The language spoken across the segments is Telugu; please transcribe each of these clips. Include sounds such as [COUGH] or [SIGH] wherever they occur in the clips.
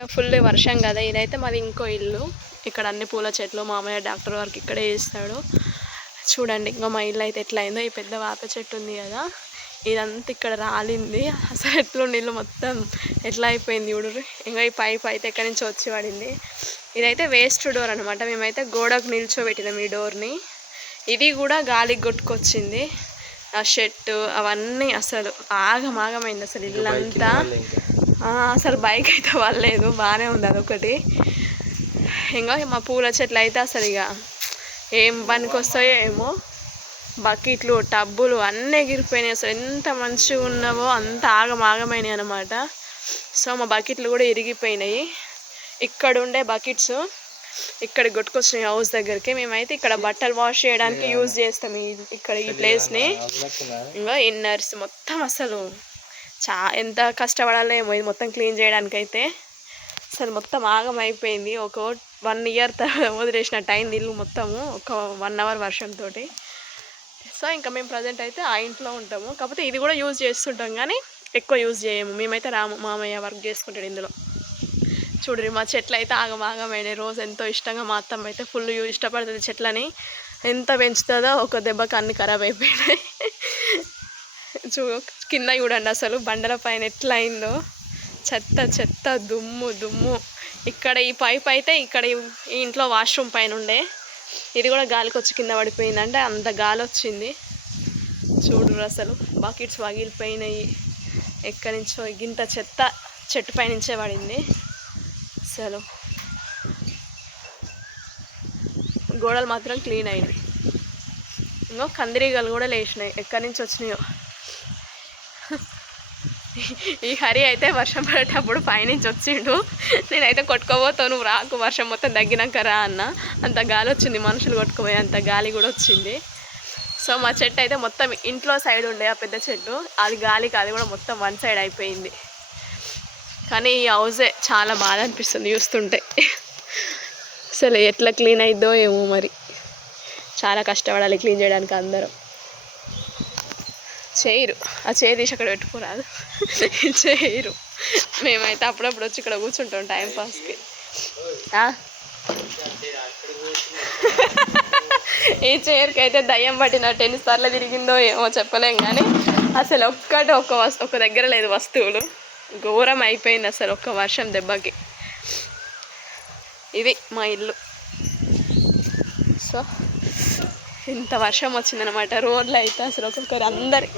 ఫుల్ వర్షం కదా ఇదైతే మాది ఇంకో ఇల్లు. ఇక్కడ అన్ని పూల చెట్లు మామయ్య డాక్టర్ వర్క్ ఇక్కడే చేస్తాడు. చూడండి ఇంకా మా ఇల్లు అయితే ఎట్లా అయిందో ఈ పెద్ద వేప చెట్టు ఉంది కదా. ఇదంతా ఇక్కడ రాలింది. అసలు ఎట్లు నీళ్ళు మొత్తం ఎట్లా అయిపోయింది చూడు. ఇంకా ఈ పైప్ అయితే ఎక్కడి నుంచి వచ్చి పడింది. ఇదైతే వేస్ట్ డోర్ అనమాట మేమైతే గోడకు నిల్చోబెట్టినాం ఈ డోర్ని ఇది కూడా గాలికి కొట్టుకొచ్చింది. ఆ షెట్ అవన్నీ అసలు ఆగమాగమైంది అసలు ఇల్లంతా. అసలు బైక్ అయితే వాళ్ళలేదు బాగానే ఉంది అదొకటి. ఇంకా మా పూల చెట్లు అయితే అసలు ఇక ఏం పనికి వస్తాయో ఏమో. బకెట్లు టబ్బులు అన్నీ ఎగిరిపోయినాయి అసలు. ఎంత మంచిగా ఉన్నావో అంత ఆగమాగమైనాయి అనమాట సో మా బకెట్లు కూడా ఇరిగిపోయినాయి. ఇక్కడ ఉండే బకెట్స్ ఇక్కడ కొట్టుకొచ్చినాయి హౌస్ దగ్గరికి. మేమైతే ఇక్కడ బట్టలు వాష్ చేయడానికి యూజ్ చేస్తాం ఇక్కడ ఈ ప్లేస్ని ఇంకా ఇన్నర్స్ మొత్తం అసలు చా ఎంత కష్టపడాలో ఏమో ఇది మొత్తం క్లీన్ చేయడానికైతే. అసలు మొత్తం ఆగం అయిపోయింది. ఒక వన్ ఇయర్ తర్వాత వదిలేసిన టైం ఇల్లు మొత్తము ఒక వన్ అవర్ వర్షంతో సో ఇంకా మేము ప్రజెంట్ అయితే ఆ ఇంట్లో ఉంటాము. కాకపోతే ఇది కూడా యూజ్ చేస్తుంటాం కానీ ఎక్కువ యూజ్ చేయము. మేమైతే రాము మామయ్య వర్క్ చేసుకుంటాడు ఇందులో. చూడరి మా చెట్లు అయితే ఆగమాగమైనాయి రోజు ఎంతో ఇష్టంగా మా అత్తమ్మ అయితే ఫుల్ ఇష్టపడుతుంది చెట్లని. ఎంత పెంచుతుందో ఒక దెబ్బకి అన్ని ఖరాబ్ అయిపోయినాయి. చూ కింద చూడండి అసలు బండల పైన ఎట్లా అయిందో చెత్త చెత్త దుమ్ము దుమ్ము. ఇక్కడ ఈ పైప్ అయితే ఇక్కడ ఈ- ఇంట్లో వాష్రూమ్ పైన ఉండే. ఇది కూడా గాలికి వచ్చి కింద పడిపోయిందంటే అంత గాలి వచ్చింది చూడు అసలు బకెట్స్ పగిలిపోయినాయి ఎక్కడి నుంచో ఇంత చెత్త చెట్టు పై నుంచే పడింది. అసలు గోడలు మాత్రం క్లీన్ అయినాయి. ఇంకో కందిరీగలు కూడా లేచినాయి. ఎక్కడి నుంచి వచ్చినాయో. ఈ హరి అయితే వర్షం పడేటప్పుడు పైనుంచి వచ్చిండు. నేనైతే కొట్టుకోబోతో నువ్వు రాకు వర్షం మొత్తం తగ్గినాక రా అన్న. అంత గాలి వచ్చింది మనుషులు కొట్టుకుపోయి అంత గాలి కూడా వచ్చింది. సో మా చెట్టు అయితే మొత్తం ఇంట్లో సైడ్ ఉండే ఆ పెద్ద చెట్టు. అది గాలికి అది కూడా మొత్తం వన్ సైడ్ అయిపోయింది. కానీ ఈ హౌజే చాలా బాధ అనిపిస్తుంది చూస్తుంటే. అసలు ఎట్లా క్లీన్ అయిద్దో ఏమో మరి. చాలా కష్టపడాలి క్లీన్ చేయడానికి అందరం. చేయరు. ఆ చైర్ తీసి అక్కడ పెట్టుకోరాదు. చేయరు. మేమైతే అప్పుడప్పుడు వచ్చి ఇక్కడ కూర్చుంటాం టైం పాస్కి ఈ చైర్కి అయితే దయ్యం పట్టినట్టు ఎన్నిసార్లు తిరిగిందో ఏమో చెప్పలేం కానీ అసలు ఒక్కటి ఒక్క వస్తు ఒక దగ్గర లేదు వస్తువులు. ఘోరం అయిపోయింది అసలు ఒక్క వర్షం దెబ్బకి. ఇది మా ఇల్లు. సో ఇంత వర్షం వచ్చిందనమాట రోడ్లు అయితే అసలు ఒక్కొక్కరు అందరి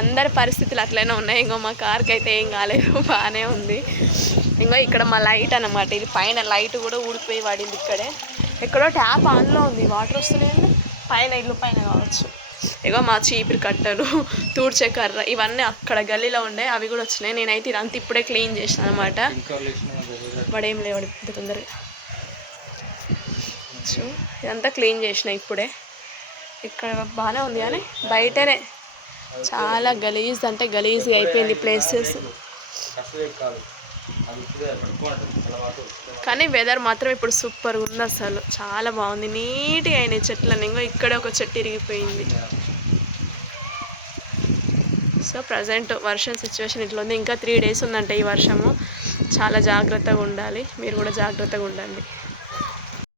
అందరి పరిస్థితులు అట్లనే ఉన్నాయి. ఇంకో మా కార్కి అయితే ఏం కాలేదు. [LAUGHS] బాగానే ఉంది. ఇంకో ఇక్కడ మా లైట్ అన్నమాట. ఇది పైన లైట్ కూడా ఊడిపోయి పడింది ఇక్కడే. ఎక్కడో ట్యాప్ ఆన్లో ఉంది. వాటర్ వస్తున్నాయండి పైన ఇల్లు పైన కావచ్చు. ఇగో మా చీపిరి కట్టలు తూడ్చే కర్ర ఇవన్నీ అక్కడ గల్లీలో ఉండే. అవి కూడా వచ్చినాయి. నేనైతే ఇదంతా ఇప్పుడే క్లీన్ చేసాను అనమాట వాడు ఏం లేవాడు. ఇంత తొందరగా సో ఇదంతా క్లీన్ చేసిన ఇప్పుడే. ఇక్కడ బాగానే ఉంది కానీ బయటనే. చాలా గలీజ్ అంటే గలీజ్ అయిపోయింది ప్లేసెస్ కానీ వెదర్ మాత్రం ఇప్పుడు సూపర్ ఉంది అసలు. చాలా బాగుంది. నీట్గా అయినాయి చెట్లని ఇంకో ఇక్కడే ఒక చెట్టు ఇరిగిపోయింది. సో ప్రజెంట్ వర్షం సిచ్యువేషన్ ఇట్లా ఉంది. ఇంకా త్రీ డేస్ ఉందంటే ఈ వర్షము. చాలా జాగ్రత్తగా ఉండాలి. మీరు కూడా జాగ్రత్తగా ఉండండి.